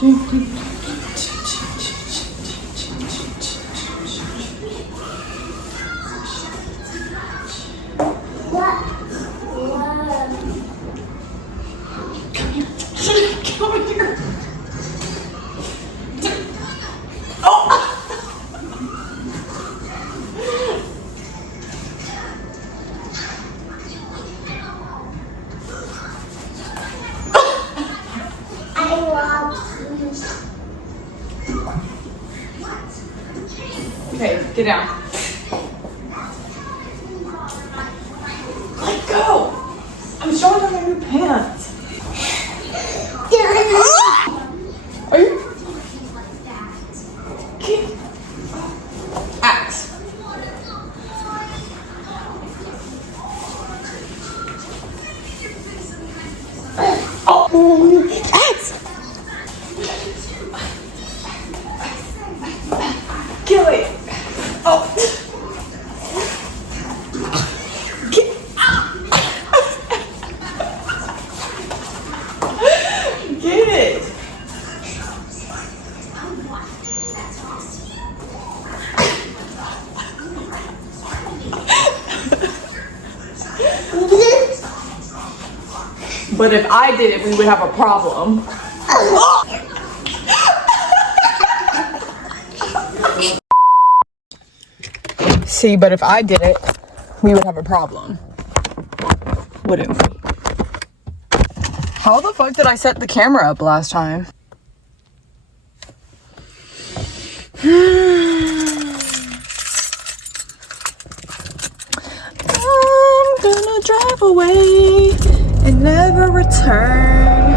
Come here. Okay, get down. Let go. I'm showing them my new pants. Are you? Axe. Oh, Axe. Kill it. Oh. Get it. But if I did it, we would have a problem. See, but if I did it, we would have a problem. Wouldn't we? How the fuck did I set the camera up last time? I'm gonna drive away and never return.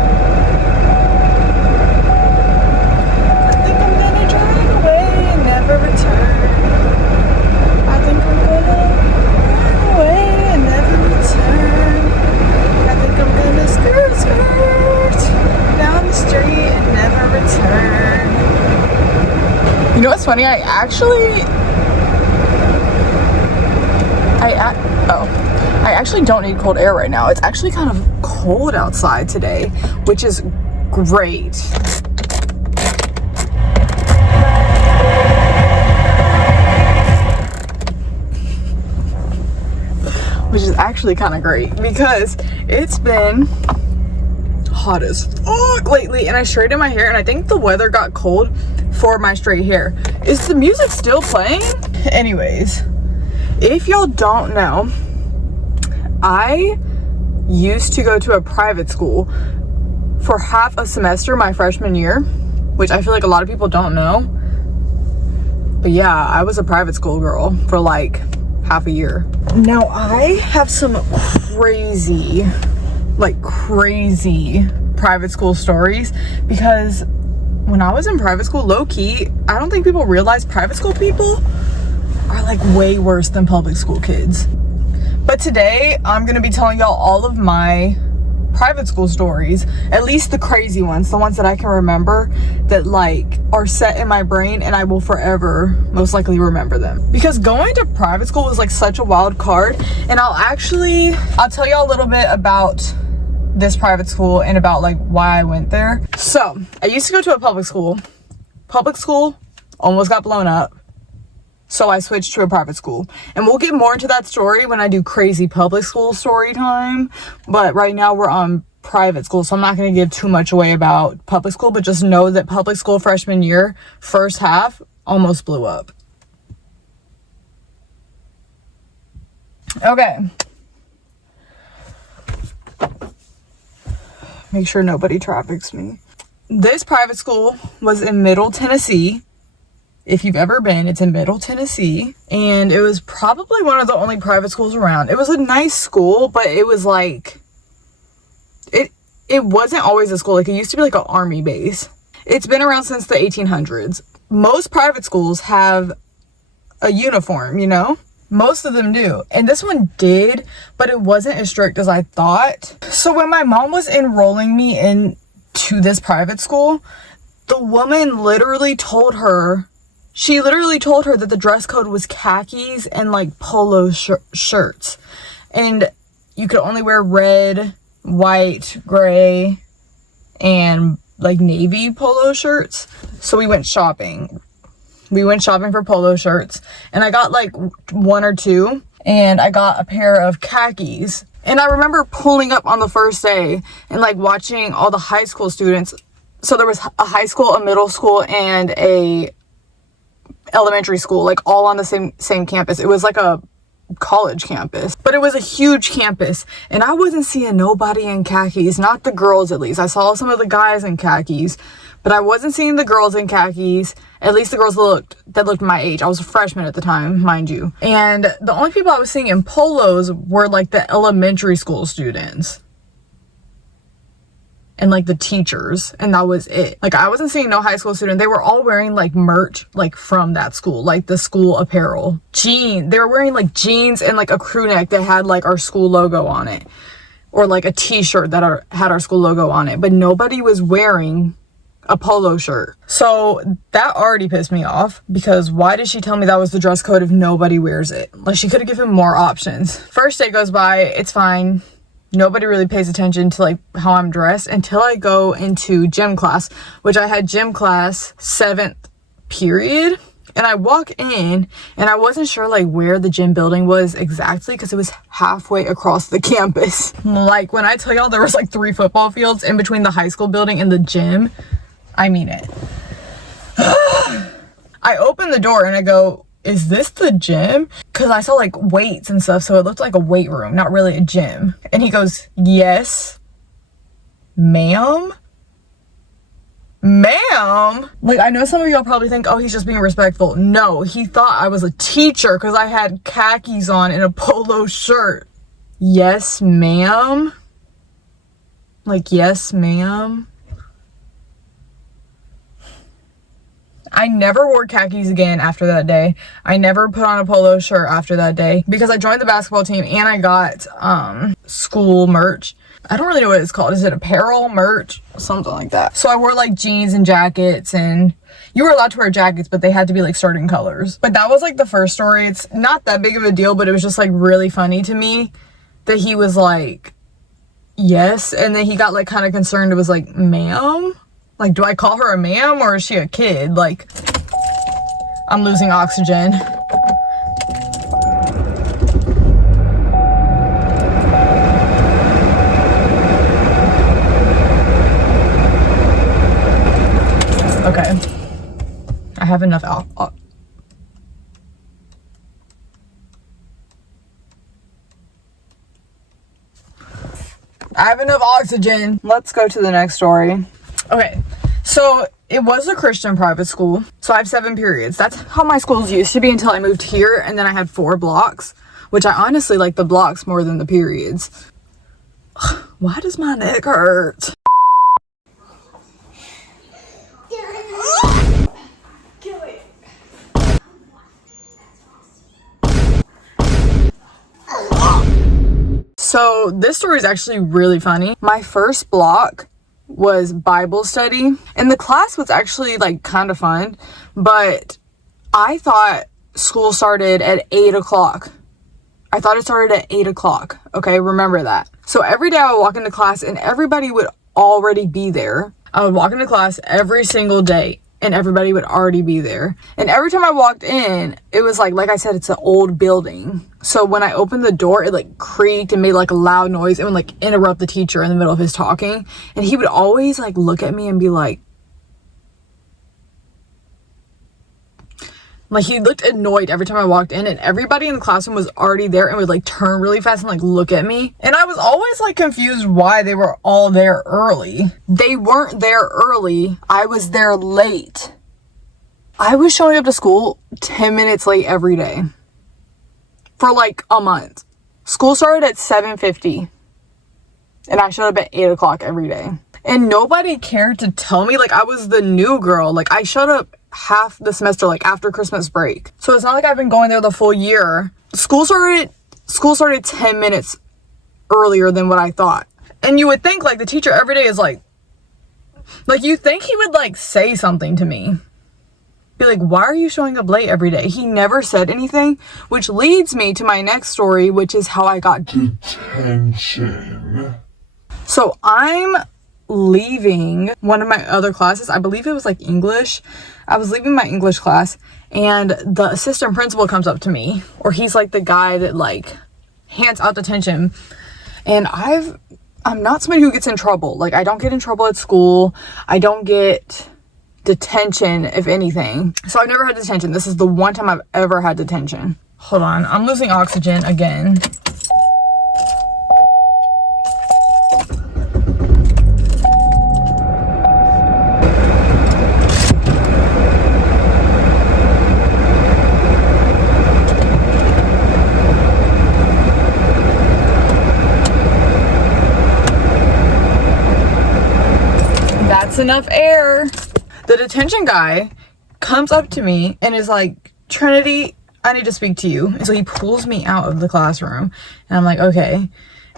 I think I'm gonna drive away and never return. I think I'm gonna drive away and never return. I think I'm gonna skirt down the street and never return. You know what's funny? I actually don't need cold air right now. It's actually kind of cold outside today, which is great. Which is actually kind of great because it's been hot as fuck lately, and I straightened my hair and I think the weather got cold for my straight hair. Is the music still playing? Anyways, if y'all don't know, I used to go to a private school for half a semester my freshman year, which I feel like a lot of people don't know. But yeah, I was a private school girl for like half a year. Now I have some crazy private school stories because when I was in private school, low-key, I don't think people realize private school people are like way worse than public school kids. But today I'm gonna be telling y'all all of my private school stories, at least the crazy ones, the ones that I can remember that like are set in my brain and I will forever most likely remember them. Because going to private school was like such a wild card, and I'll tell y'all a little bit about this private school and about like why I went there. So I used to go to a public school. Public school almost got blown up, so I switched to a private school, and we'll get more into that story when I do crazy public school story time. But right now we're on private school, so I'm not going to give too much away about public school, but just know that public school freshman year, first half, almost blew up. Okay. Make sure nobody traffics me. This private school was in Middle Tennessee. If you've ever been, it's in Middle Tennessee. And it was probably one of the only private schools around. It was a nice school, but it was like, it wasn't always a school. Like, it used to be like an army base. It's been around since the 1800s. Most private schools have a uniform, you know? Most of them do. And this one did, but it wasn't as strict as I thought. So when my mom was enrolling me into this private school, the woman literally told her that the dress code was khakis and like polo shirts. And you could only wear red, white, gray, and like navy polo shirts. So we went shopping. We went shopping for polo shirts, and I got like 1 or 2, and I got a pair of khakis. And I remember pulling up on the first day and like watching all the high school students. So there was a high school, a middle school, and a elementary school, like all on the same campus. It was like a college campus, but it was a huge campus, and I wasn't seeing nobody in khakis, not the girls at least. I saw some of the guys in khakis, but I wasn't seeing the girls in khakis. At least the girls that looked my age. I was a freshman at the time, mind you. And the only people I was seeing in polos were like the elementary school students and like the teachers, and that was it. Like I wasn't seeing no high school student. They were all wearing like merch like from that school, like the school apparel. They were wearing like jeans and like a crew neck that had like our school logo on it, or like a t-shirt that had our school logo on it, but nobody was wearing a polo shirt. So that already pissed me off, because why did she tell me that was the dress code if nobody wears it? Like she could have given more options. First day goes by, it's fine. Nobody really pays attention to like how I'm dressed until I go into gym class, which I had gym class 7th period. And I walk in and I wasn't sure like where the gym building was exactly, because it was halfway across the campus. Like when I tell y'all there was like 3 football fields in between the high school building and the gym, I mean it. I open the door and I go, is this the gym? Because I saw like weights and stuff, so it looked like a weight room, not really a gym. And he goes, yes, ma'am. Ma'am? Like, I know some of y'all probably think, oh, he's just being respectful. No, he thought I was a teacher because I had khakis on and a polo shirt. Yes, ma'am. Like, yes, ma'am. I never wore khakis again after that day. I never put on a polo shirt after that day, because I joined the basketball team and I got school merch. I don't really know what it's called. Is it apparel, merch, something like that? So I wore like jeans and jackets, and you were allowed to wear jackets, but they had to be like certain colors. But that was like the first story. It's not that big of a deal, but it was just like really funny to me that he was like, yes, and then he got like kind of concerned. It was like, ma'am? Like, do I call her a ma'am or is she a kid? Like, I'm losing oxygen. Okay. I have enough I have enough oxygen. Let's go to the next story. Okay, so it was a Christian private school. So I have 7 periods. That's how my schools used to be until I moved here, and then I had 4 blocks, which I honestly like the blocks more than the periods. Why does my neck hurt? So this story is actually really funny. My first block was Bible study, and the class was actually like kind of fun, but I thought school started at 8 o'clock. I thought it started at 8 o'clock. Okay, remember that. So every day I would walk into class and everybody would already be there. I would walk into class every single day and everybody would already be there. And every time I walked in, it was like I said, it's an old building. So when I opened the door, it like creaked and made like a loud noise. It would like interrupt the teacher in the middle of his talking. And he would always like look at me and be like he looked annoyed every time I walked in, and everybody in the classroom was already there and would like turn really fast and like look at me. And I was always like confused why they were all there early. They weren't there early. I was there late. I was showing up to school 10 minutes late every day for like a month. School started at 7:50 and I showed up at 8 o'clock every day. And nobody cared to tell me. Like, I was the new girl. Like, I showed up half the semester, like after Christmas break. So it's not like I've been going there the full year. School started 10 minutes earlier than what I thought. And you would think like the teacher every day is like you think he would like say something to me. Be like, why are you showing up late every day? He never said anything, which leads me to my next story, which is how I got detention. So I'm leaving one of my other classes. I believe it was like English. I was leaving my English class, and the assistant principal comes up to me, or he's like the guy that like hands out detention. And I'm not somebody who gets in trouble. Like, I don't get in trouble at school. I don't get detention, if anything. So I've never had detention. This is the one time I've ever had detention. Hold on, I'm losing oxygen again. That's enough air. The detention guy comes up to me and is like, Trinity, I need to speak to you. And so he pulls me out of the classroom, and I'm like, okay.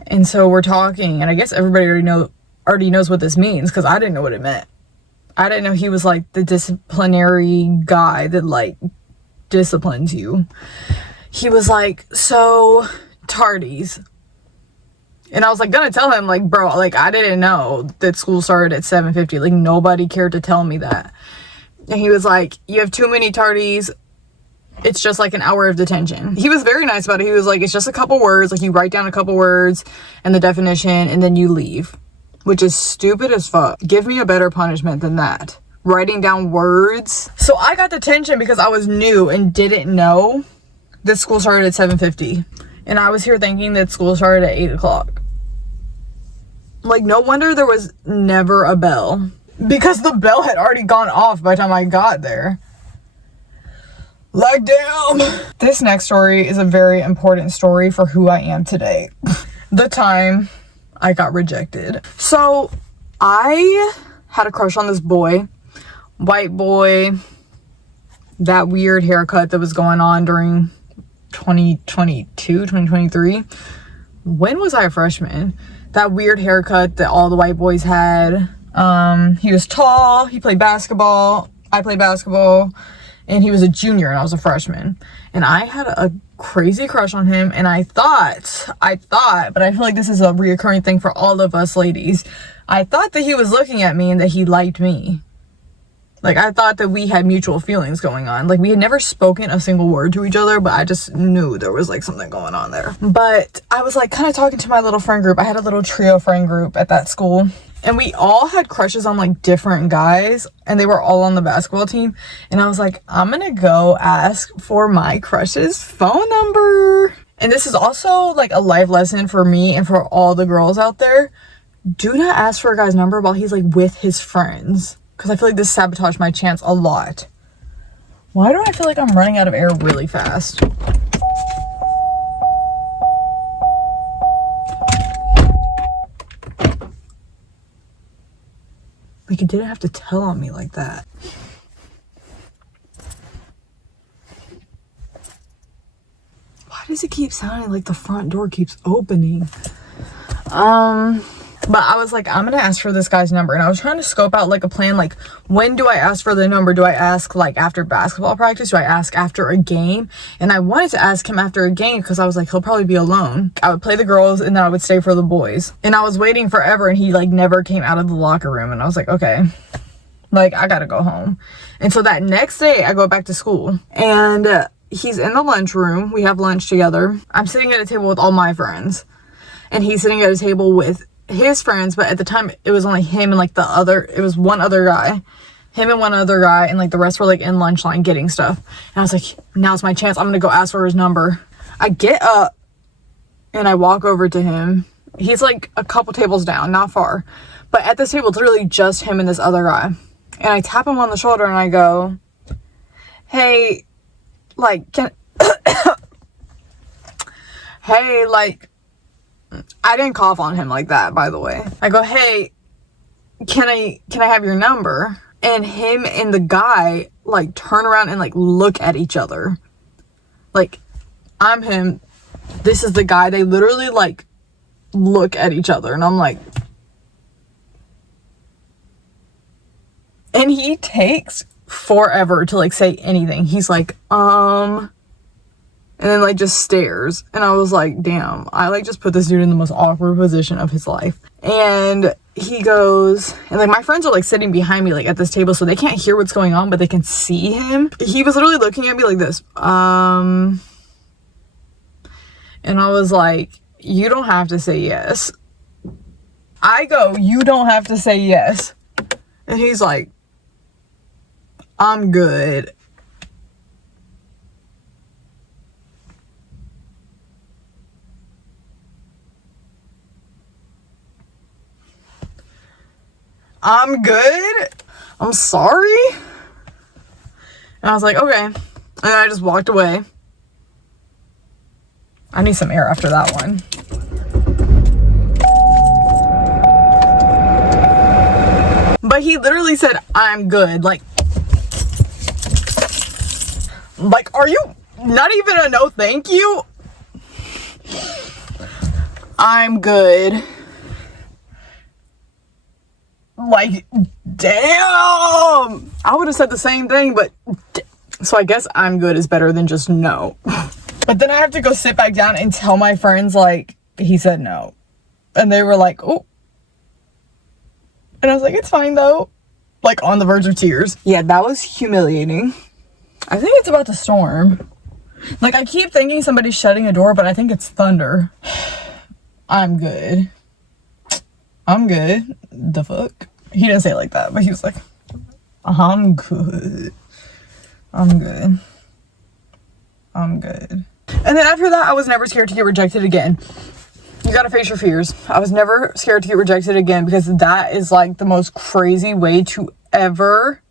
And so we're talking, and I guess everybody already knows what this means, because I didn't know what it meant. I didn't know he was like the disciplinary guy that like disciplines you. He was like, so tardies. And I was like gonna tell him, like, bro, like, I didn't know that school started at 7:50. Like, nobody cared to tell me that. And he was like, you have too many tardies. It's just like an hour of detention. He was very nice about it. He was like, it's just a couple words. Like, you write down a couple words and the definition, and then you leave. Which is stupid as fuck. Give me a better punishment than that. Writing down words. So I got detention because I was new and didn't know that school started at 7:50. And I was here thinking that school started at 8 o'clock. Like, no wonder there was never a bell. Because the bell had already gone off by the time I got there. Like, damn. This next story is a very important story for who I am today. The time I got rejected. So, I had a crush on this boy. White boy. That weird haircut that was going on during 2022, 2023. When was I a freshman? That weird haircut that all the white boys had. He was tall. He played basketball. I played basketball. And he was a junior and I was a freshman. And I had a crazy crush on him. And I thought, but I feel like this is a reoccurring thing for all of us ladies. I thought that he was looking at me and that he liked me. Like, I thought that we had mutual feelings going on. Like, we had never spoken a single word to each other, but I just knew there was, like, something going on there. But I was, like, kind of talking to my little friend group. I had a little trio friend group at that school. And we all had crushes on, like, different guys. And they were all on the basketball team. And I was like, I'm gonna go ask for my crush's phone number. And this is also, like, a life lesson for me and for all the girls out there. Do not ask for a guy's number while he's, like, with his friends. Because I feel like this sabotaged my chance a lot. Why do I feel like I'm running out of air really fast? Like, you didn't have to tell on me like that. Why does it keep sounding like the front door keeps opening? But I was like, I'm gonna ask for this guy's number. And I was trying to scope out, like, a plan. Like, when do I ask for the number? Do I ask, like, after basketball practice? Do I ask after a game? And I wanted to ask him after a game because I was like, he'll probably be alone. I would play the girls and then I would stay for the boys. And I was waiting forever and he, like, never came out of the locker room. And I was like, okay, like, I gotta go home. And so that next day I go back to school and he's in the lunchroom. We have lunch together. I'm sitting at a table with all my friends and he's sitting at a table with his friends, but at the time it was only him and, like, it was one other guy, him and one other guy, and, like, the rest were, like, in lunch line getting stuff. And I was like, now's my chance. I'm gonna go ask for his number. I get up and I walk over to him. He's, like, a couple tables down, not far, but at this table it's literally just him and this other guy. And I tap him on the shoulder and I go, hey, like, hey, like, I didn't cough on him like that, by the way. I go, hey, can I have your number? And him and the guy, like, turn around and, like, look at each other. Like, I'm him. This is the guy. They literally, like, look at each other. And I'm like... And he takes forever to, like, say anything. He's like, and then, like, just stares. And I was like, damn, I, like, just put this dude in the most awkward position of his life. And he goes, and like my friends are like sitting behind me like at this table, so they can't hear what's going on, but they can see him. He was literally looking at me like this. And I was like, you don't have to say yes. I go, you don't have to say yes. And he's like, I'm good. I'm good. I'm sorry. And I was like, okay. And I just walked away. I need some air after that one. But he literally said, I'm good. Like, are you not even a no thank you? I'm good. Like, damn. I would have said the same thing, but so I guess I'm good is better than just no. But then I have to go sit back down and tell my friends, like, he said no. And they were like, oh. And I was like, it's fine though. Like, on the verge of tears. Yeah, that was humiliating. I think it's about to storm. Like, I keep thinking somebody's shutting a door, but I think it's thunder. I'm good. I'm good. The fuck? He didn't say it like that, but he was like, I'm good. I'm good. I'm good. And then after that, I was never scared to get rejected again. You gotta face your fears. I was never scared to get rejected again because that is like the most crazy way to ever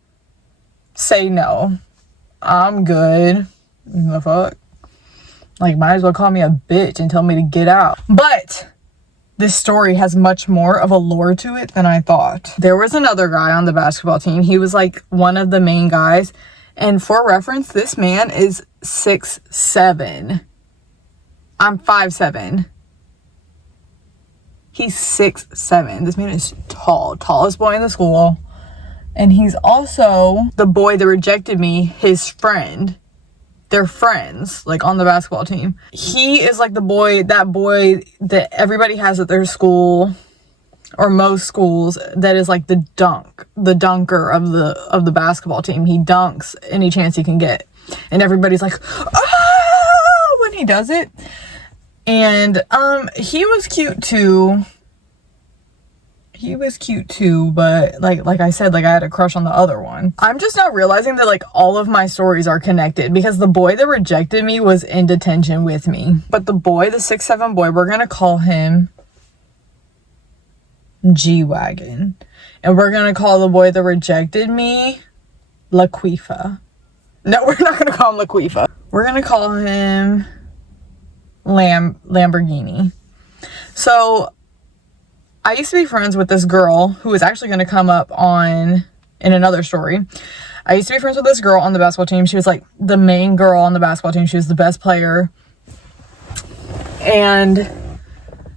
say no. I'm good. The fuck? Like, might as well call me a bitch and tell me to get out. But this story has much more of a lore to it than I thought. There was another guy on the basketball team. He was like one of the main guys. And for reference, this man is 6'7". I'm 5'7". He's 6'7". This man is tall. Tallest boy in the school. And he's also the boy that rejected me, his friend. They're friends, like, on the basketball team. He is like that boy that everybody has at their school, or most schools, that is like the dunker of the basketball team. He dunks any chance he can get. And everybody's like, oh, when he does it. And he was cute too. But like I said, like, I had a crush on the other one. I'm just now realizing that like all of my stories are connected because the boy that rejected me was in detention with me. But the boy, the 6'7" boy, we're gonna call him G-Wagon. And we're gonna call the boy that rejected me Laquifa. No, we're not gonna call him Laquifa. We're gonna call him Lamborghini. So I used to be friends with this girl who is actually going to come up in another story. I used to be friends with this girl on the basketball team. She was like the main girl on the basketball team. She was the best player. And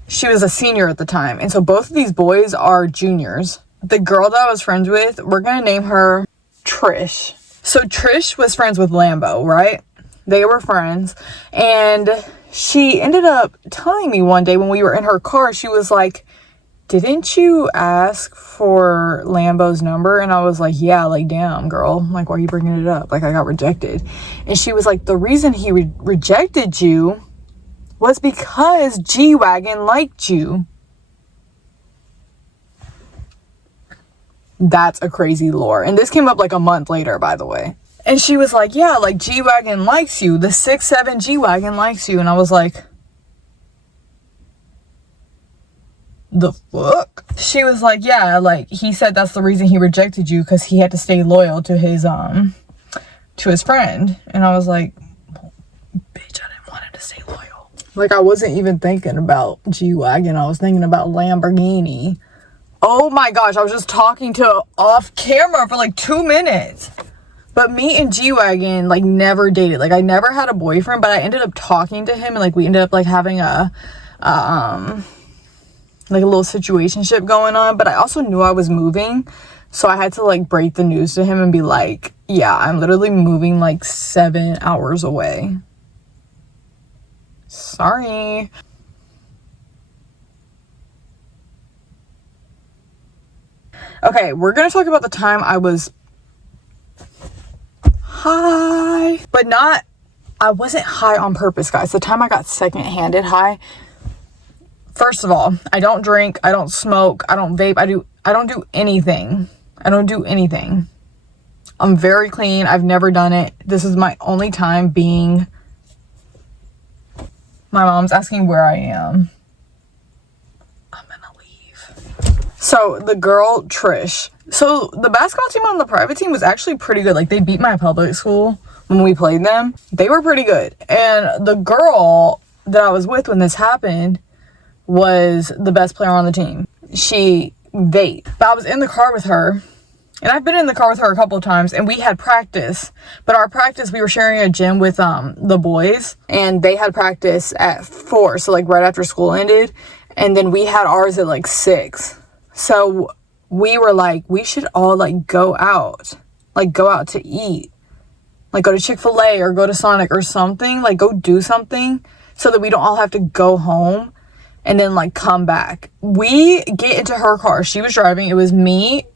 she was a senior at the time. And so both of these boys are juniors. The girl that I was friends with, we're going to name her Trish. So Trish was friends with Lambo, right? They were friends. And she ended up telling me one day when we were in her car, she was like, didn't you ask for Lambo's number? And I was like, yeah, like, damn, girl. Like, why are you bringing it up? Like, I got rejected. And she was like, the reason he rejected you was because G-Wagon liked you. That's a crazy lore. And this came up like a month later, by the way. And she was like, yeah, like, G-Wagon likes you. The 6'7" G-Wagon likes you. And I was like, the fuck? She was like, yeah, like, he said that's the reason he rejected you, because he had to stay loyal to his friend. And I was like, bitch, I didn't want him to stay loyal. Like, I wasn't even thinking about G-Wagon. I was thinking about Lamborghini. Oh my gosh, I was just talking to off camera for like 2 minutes. But me and G-Wagon, like, never dated. Like, I never had a boyfriend, but I ended up talking to him, and like, we ended up like having like a little situationship going on. But I also knew I was moving, so I had to like break the news to him and be like, yeah, I'm literally moving like 7 hours away. Sorry. Okay, we're gonna talk about the time I was high, but not, I wasn't high on purpose, guys. The time I got second-handed high. First of all, I don't drink, I don't smoke, I don't vape, I don't do anything. I don't do anything. I'm very clean. I've never done it. This is my only time being. My mom's asking where I am. I'm gonna leave. So the girl, Trish. So the basketball team on the private team was actually pretty good. Like, they beat my public school when we played them. They were pretty good. And the girl that I was with when this happened was the best player on the team. She vaped. But I was in the car with her. And I've been in the car with her a couple of times, and we had practice. But our practice, we were sharing a gym with the boys, and they had practice at 4, so like right after school ended. And then we had ours at like 6. So we were like, we should all like go out to eat, like go to Chick-fil-A or go to Sonic or something, like go do something so that we don't all have to go home and then like come back. We get into her car. She was driving. It was me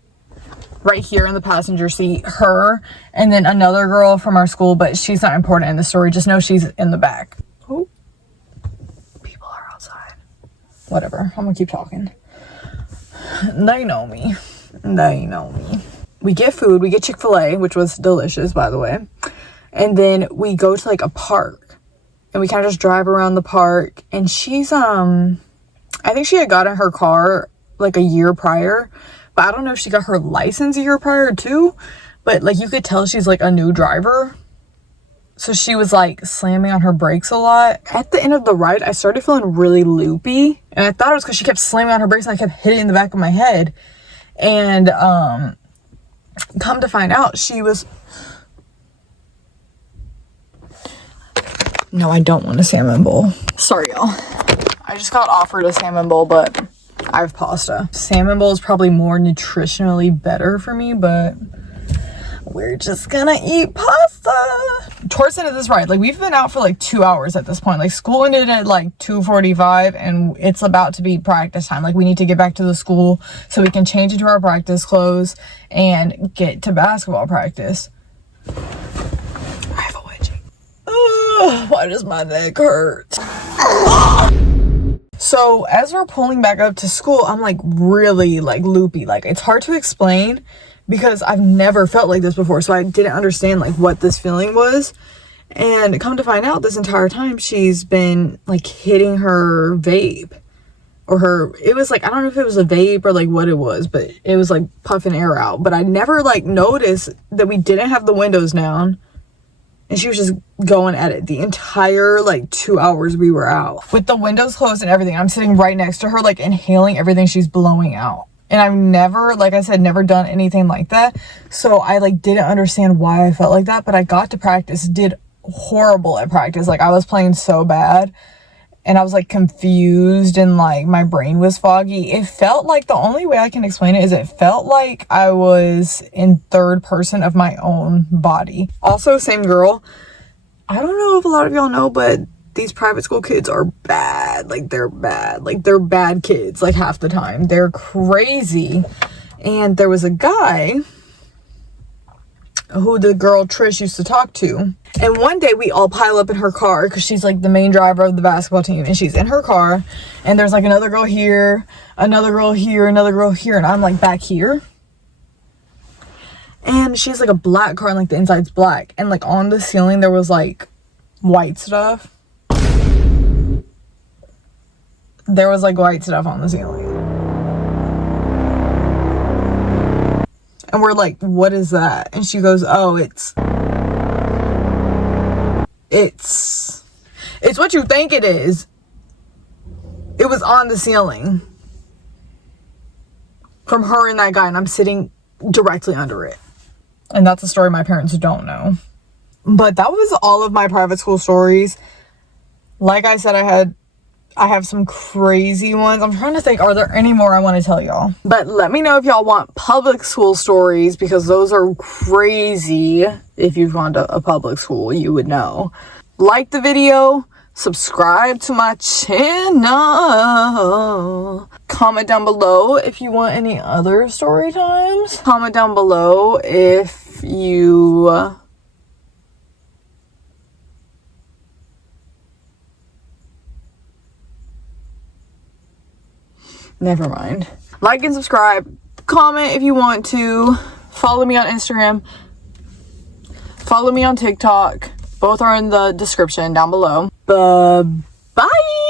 right here in the passenger seat, her, and then another girl from our school, but she's not important in the story. Just know she's in the back. Oh, people are outside. Whatever, I'm gonna keep talking. They know me. They know me. We get food. We get Chick-fil-A, which was delicious, by the way. And then we go to like a park, and we kind of just drive around the park. And she's I think she had gotten her car like a year prior. But I don't know if she got her license a year prior too. But like, you could tell she's like a new driver. So she was like slamming on her brakes a lot. At the end of the ride, I started feeling really loopy. And I thought it was because she kept slamming on her brakes and I kept hitting the back of my head. And come to find out, she was... No, I don't want a salmon bowl. Sorry, y'all. I just got offered a salmon bowl, but I have pasta. Salmon bowl is probably more nutritionally better for me, but we're just gonna eat pasta. Towards the end of this ride, like, we've been out for like 2 hours at this point. Like, school ended at like 2:45 and it's about to be practice time. Like, we need to get back to the school so we can change into our practice clothes and get to basketball practice. I have a wedgie. Ugh, why does my neck hurt? So as we're pulling back up to school, I'm like really like loopy. Like, it's hard to explain because I've never felt like this before. So I didn't understand like what this feeling was. And come to find out, this entire time she's been like hitting her vape or her, it was like, I don't know if it was a vape or like what it was, but it was like puffing air out. But I never like noticed that we didn't have the windows down. And she was just going at it the entire, like, 2 hours we were out. With the windows closed and everything, I'm sitting right next to her, like, inhaling everything she's blowing out. And I've never, like I said, never done anything like that. So I, like, didn't understand why I felt like that. But I got to practice, did horrible at practice. Like, I was playing so bad. And I was, like, confused and, like, my brain was foggy. It felt like, the only way I can explain it is it felt like I was in third person of my own body. Also, same girl. I don't know if a lot of y'all know, but these private school kids are bad. Like, they're bad. Like, they're bad kids, like, half the time. They're crazy. And there was a guy who the girl Trish used to talk to. And one day we all pile up in her car because she's like the main driver of the basketball team, and she's in her car and there's like another girl here, another girl here, another girl here, and I'm like back here. And she's like a black car and like the inside's black, and like on the ceiling there was like white stuff. There was like white stuff on the ceiling. And we're like, what is that? And she goes, oh, it's what you think it is. It was on the ceiling from her and that guy, and I'm sitting directly under it. And that's a story my parents don't know. But that was all of my private school stories. Like I said, I have some crazy ones. I'm trying to think, are there any more I want to tell y'all? But let me know if y'all want public school stories, because those are crazy. If you've gone to a public school, you would know. Like the video, Subscribe to my channel. Comment down below if you want any other story times. Comment down below if you never mind. Like and subscribe. Comment if you want to. Follow me on Instagram. Follow me on TikTok. Both are in the description down below. Bye.